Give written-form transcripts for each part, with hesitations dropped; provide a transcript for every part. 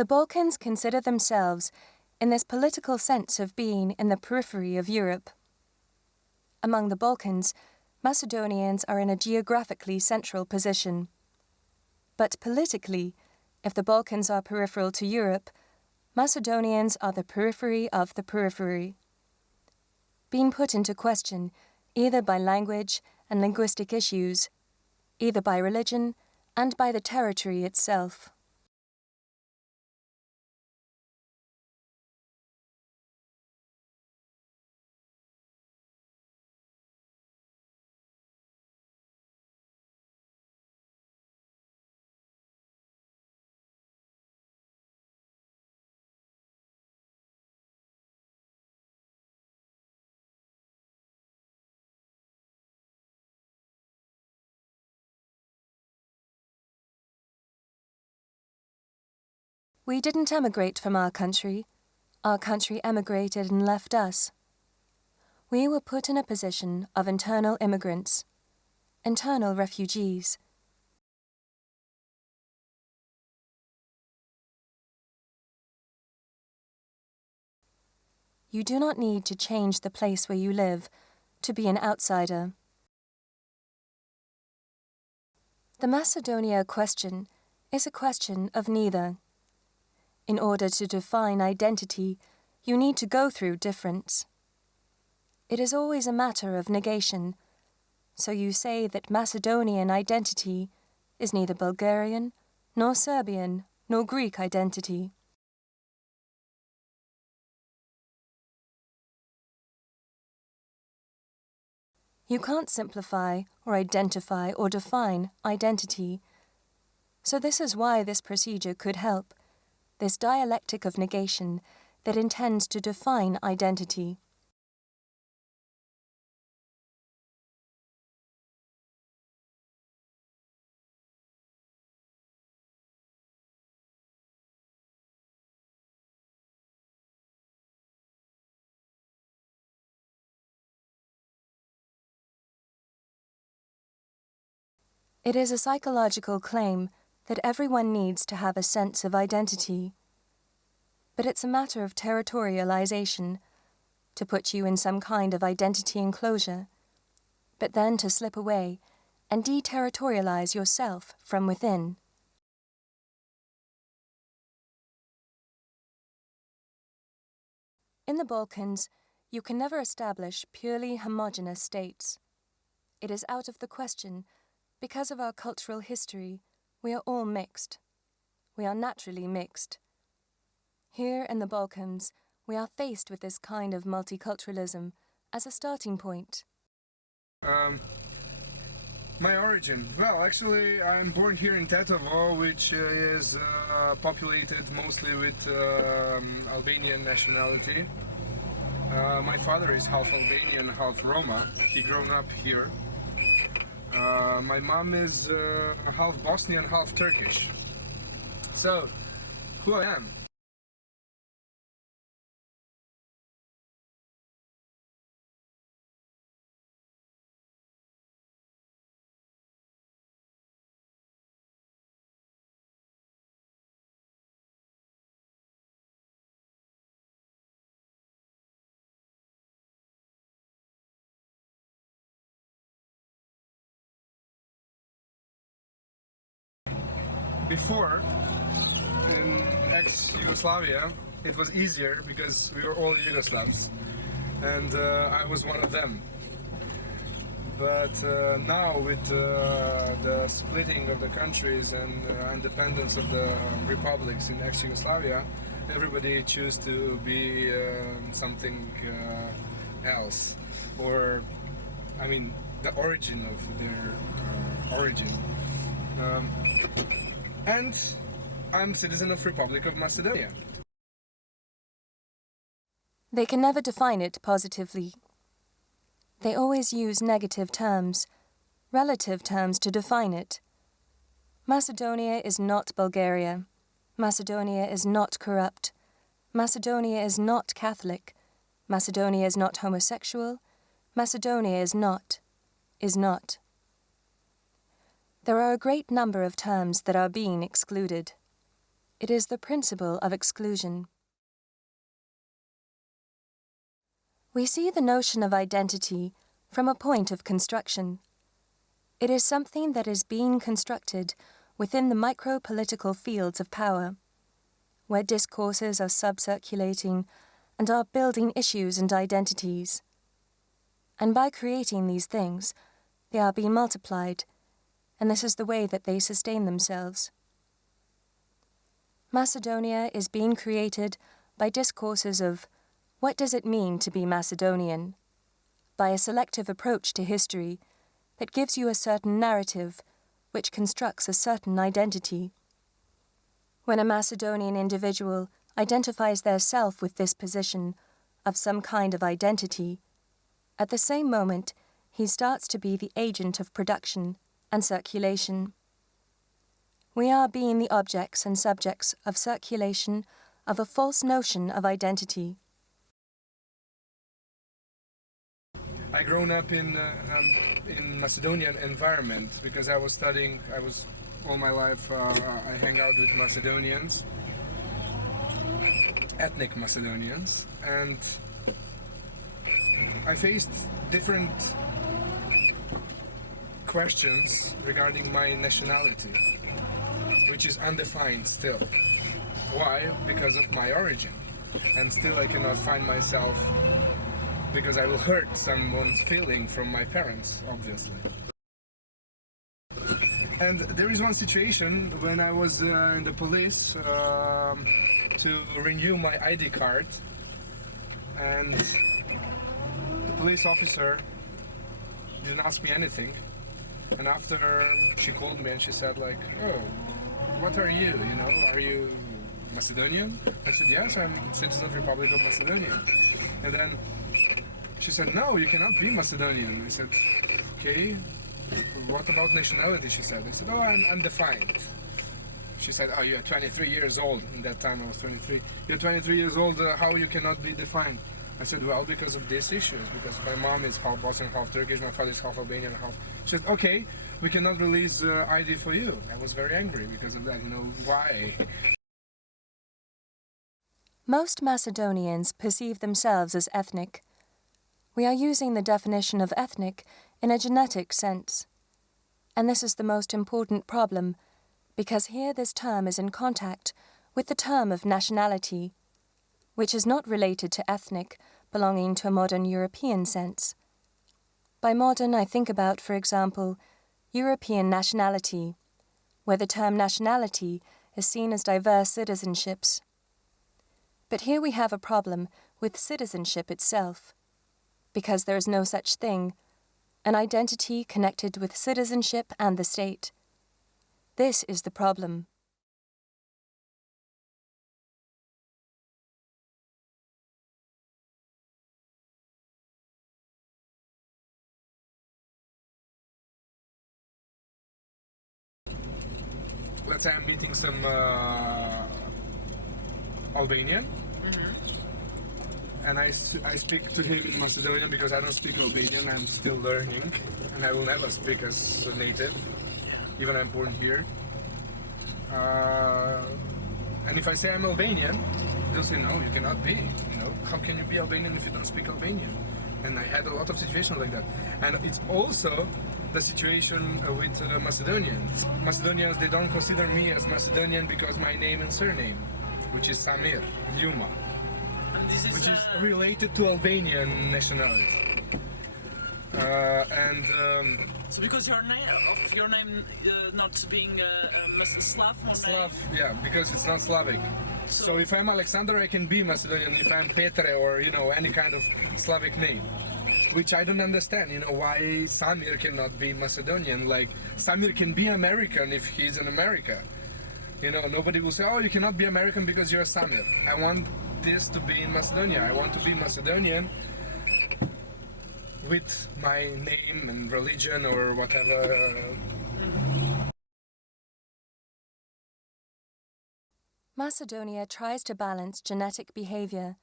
The Balkans consider themselves in this political sense of being in the periphery of Europe. Among the Balkans, Macedonians are in a geographically central position. But politically, if the Balkans are peripheral to Europe, Macedonians are the periphery of the periphery, being put into question either by language and linguistic issues, either by religion and by the territory itself. We didn't emigrate from our country emigrated and left us. We were put in a position of internal immigrants, internal refugees. You do not need to change the place where you live to be an outsider. The Macedonia question is a question of neither. In order to define identity, you need to go through difference. It is always a matter of negation, so you say that Macedonian identity is neither Bulgarian, nor Serbian, nor Greek identity. You can't simplify or identify or define identity, so this is why this procedure could help. This dialectic of negation that intends to define identity. It is a psychological claim that everyone needs to have a sense of identity. But it's a matter of territorialization, to put you in some kind of identity enclosure, but then to slip away and deterritorialize yourself from within. In the Balkans, you can never establish purely homogeneous states. It is out of the question. Because of our cultural history, we are all mixed. We are naturally mixed. Here in the Balkans, we are faced with this kind of multiculturalism as a starting point. My origin? Well, actually, I'm born here in Tetovo, which is populated mostly with Albanian nationality. My father is half Albanian, half Roma. He grown up here. My mom is half Bosnian, half Turkish. So, who I am? Before, in ex-Yugoslavia, it was easier because we were all Yugoslavs, and I was one of them. But now, with the splitting of the countries and independence of the republics in ex-Yugoslavia, everybody choose to be something else, or, I mean, the origin of their origin. And I'm citizen of Republic of Macedonia. They can never define it positively. They always use negative terms, relative terms to define it. Macedonia is not Bulgaria. Macedonia is not corrupt. Macedonia is not Catholic. Macedonia is not homosexual. Macedonia is not. There are a great number of terms that are being excluded. It is the principle of exclusion. We see the notion of identity from a point of construction. It is something that is being constructed within the micro-political fields of power, where discourses are subcirculating and are building issues and identities. And by creating these things, they are being multiplied, and this is the way that they sustain themselves. Macedonia is being created by discourses of what does it mean to be Macedonian, by a selective approach to history that gives you a certain narrative which constructs a certain identity. When a Macedonian individual identifies their self with this position of some kind of identity, at the same moment he starts to be the agent of production and circulation. We are being the objects and subjects of circulation of a false notion of identity. I grown up in Macedonian environment because I was all my life I hang out with Macedonians, ethnic Macedonians, and I faced different questions regarding my nationality, which is undefined still. Why? Because of my origin, and still I cannot find myself, because I will hurt someone's feeling from my parents, obviously. And there is one situation when I was in the police to renew my ID card, and the police officer didn't ask me anything, and after she called me and she said like, oh, what are you, are you Macedonian? I said, yes, I'm citizen of Republic of Macedonia. And then she said, no, you cannot be Macedonian. I said, okay, what about nationality? She said. I said, oh, I'm undefined. She said, oh, you're 23 years old. In that time I was 23. You're 23 years old, how you cannot be defined? I said, well, because of these issues, because my mom is half Bosnian, half Turkish, my father is half Albanian, half... She said, okay, we cannot release ID for you. I was very angry because of that, why? Most Macedonians perceive themselves as ethnic. We are using the definition of ethnic in a genetic sense. And this is the most important problem, because here this term is in contact with the term of nationality, which is not related to ethnic, belonging to a modern European sense. By modern, I think about, for example, European nationality, where the term nationality is seen as diverse citizenships. But here we have a problem with citizenship itself, because there is no such thing, an identity connected with citizenship and the state. This is the problem. Let's say I'm meeting some Albanian, and I speak to him in Macedonian because I don't speak Albanian. I'm still learning, and I will never speak as a native, even I'm born here. And if I say I'm Albanian, they'll say, no, you cannot be. How can you be Albanian if you don't speak Albanian? And I had a lot of situations like that. And it's also the situation with Macedonians. Macedonians, they don't consider me as Macedonian because my name and surname, which is Samir, Yuma, which is related to Albanian nationality. So because your name not being Slav or Slav, yeah, because it's not Slavic. So if I'm Alexander, I can be Macedonian. If I'm Petre or any kind of Slavic name, which I don't understand. Why Samir cannot be Macedonian? Like Samir can be American if he's in America. Nobody will say, oh, you cannot be American because you're Samir. I want this to be in Macedonia. I want to be Macedonian with my name and religion or whatever. Macedonia tries to balance genetic behavior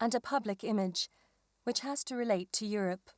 and a public image, which has to relate to Europe.